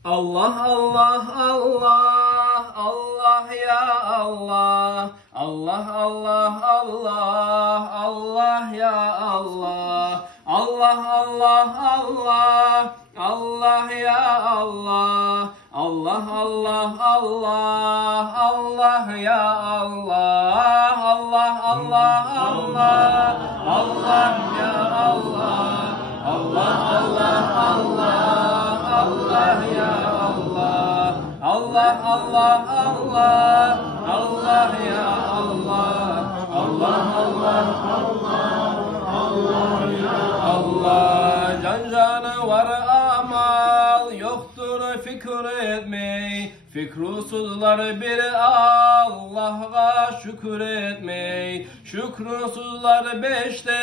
Allah Allah Allah Allah ya Allah Allah Allah Allah Allah ya Allah Allah Allah Allah Allah ya Allah Allah Allah Allah Allah ya Allah Allah Allah Allah Allah ya Allah Allah Allah Allah Allah ya Allah Allah Allah Allah Allah ya Allah Allah Allah Allah Allah ya Allah can canavar amal yoktur fikir etmey fikrusuzlar bir Allah'a şükür etmey şükrusuzlar beşte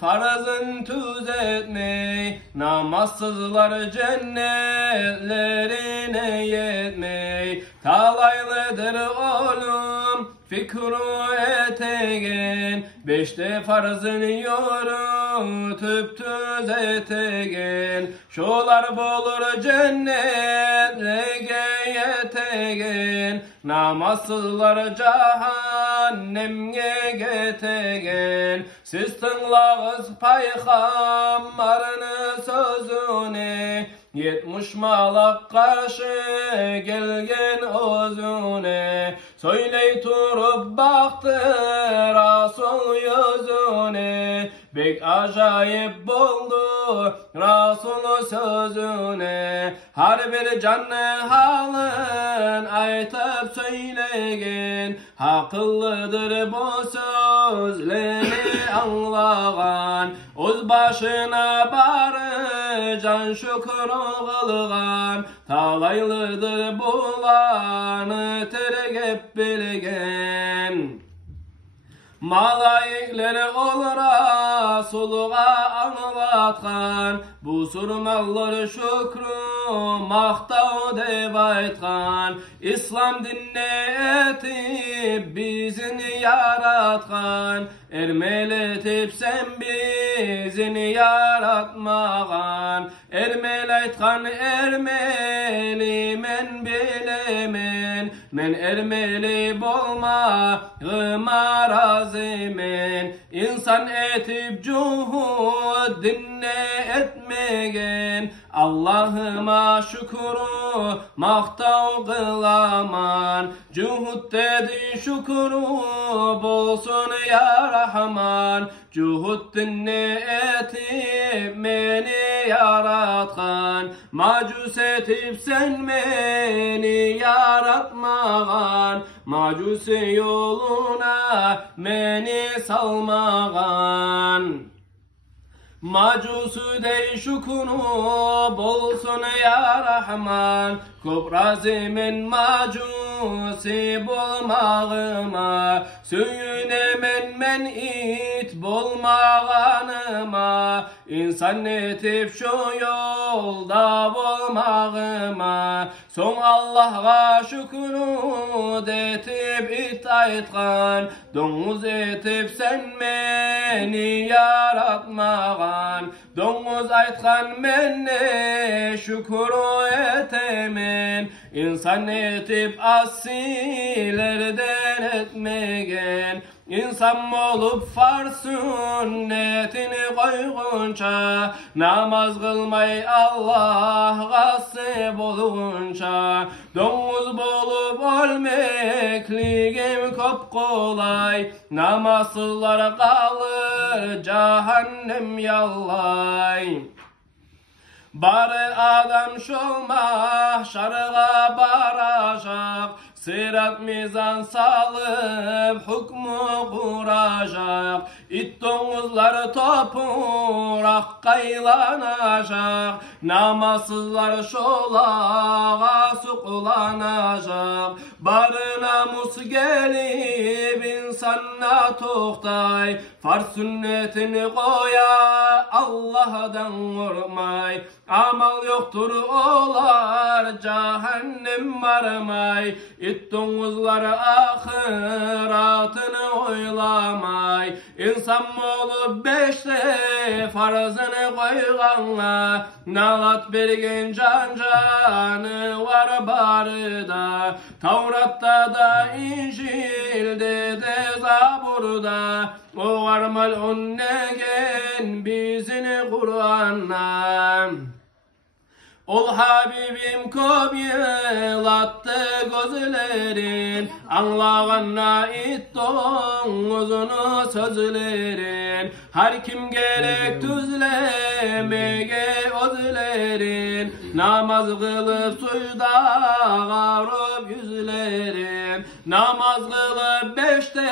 farzın tuz etmey namazsızlar cennetlerine yetmey talaylıdır oğlum fikru etegen beşte farzın yorutup tüz etegen şolar bolur cennetlege yetegen namazsızlar cehennemge getegen siz tınlağız paygambarını sözüne 70 malak karşı gelgen özüne söyley turup baktı Rasul yüzüne bek acayip buldu Rasul sözüne her bir canlı halın aytıp söylegen akıllıdır bu sözleri anlagan öz başına barı can şükür kılgan talaylıdır bulanı tergep bilgen Malayikler ol Rasul'a anlatkan bu surmallar şükrü maqtav deb aytkan İslam dinine etip bizini yaratkan ermeletip sen bizini yaratmagan ermel aytkan ermeli men bilemen men ermeli bolmağıma razımen insan etip cuhud dinne etmegen Allah'ıma şükürü maqtav kılaman cuhud dedi şükürü bolsun ya Rahman cuhud dinne etip meni yaratkan macus etip sen beni yaratmagan macus yoluna meni salmagan Macusu dey şükünü bolsun ya Rahman Kubrazimin macusi bolmağıma Söyünemen men it bolmağanıma İnsan etip şu yolda bolmağıma Son Allah'a şükürü detip it aytkan Donuz etip sen beni yaratmagan Donuz aytkan menne şükürü etemen İnsan etip asilerden etmegen İnsan olup farz sünnetini koygunca namaz kılmay Allah'a seb olunca domuz bolup ölmekligim köp kolay namazsızlar kalır cehennem yallay Bari adam şol mahşarıga baracak Sırat mizan salıp hükmü kuracak İt domuzlar topurak kaylanacak Namazsızlar şolağa sukulanacak Bari namus gelip insanla toktay Farz sünnetini koya Allah'dan vurmay Amal yoktur olar cehennem varmay Domuzları ahiratını oylamay. İnsan olup beşte farzını koyganla, nalat bergen canı var barıda. Tavrat'ta da İncil'de de Zabur'da, o var mal'un negen bizini Kur'an'la. Ol Habibim köp yılattı gözlerin, anlağanna ittin uzunu sözlerin. Her kim gerek düzlemege özlerin, namaz kılıp suyda garup yüzlerin. Namaz kılıp beşte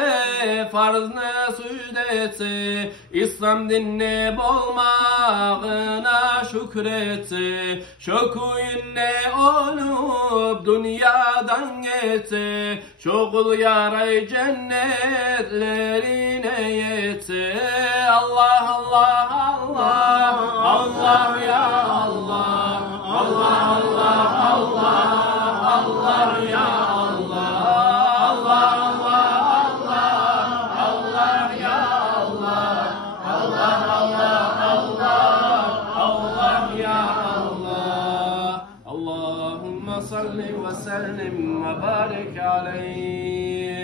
farzını süjdetsi, İslam dinine bolmağına şükretsi. Şokuyunne olup dünyadan geçse, şokul yaray cennetlerine yetse. Allah Allah Allah, Allah ya Allah, Allah Allah Allah, Allah ya Allah, Allah Allah Allah, Allah ya Allah, Allah Allah Allah, Allah ya Allah. Allahümme salli ve sellim ve barik aleyh.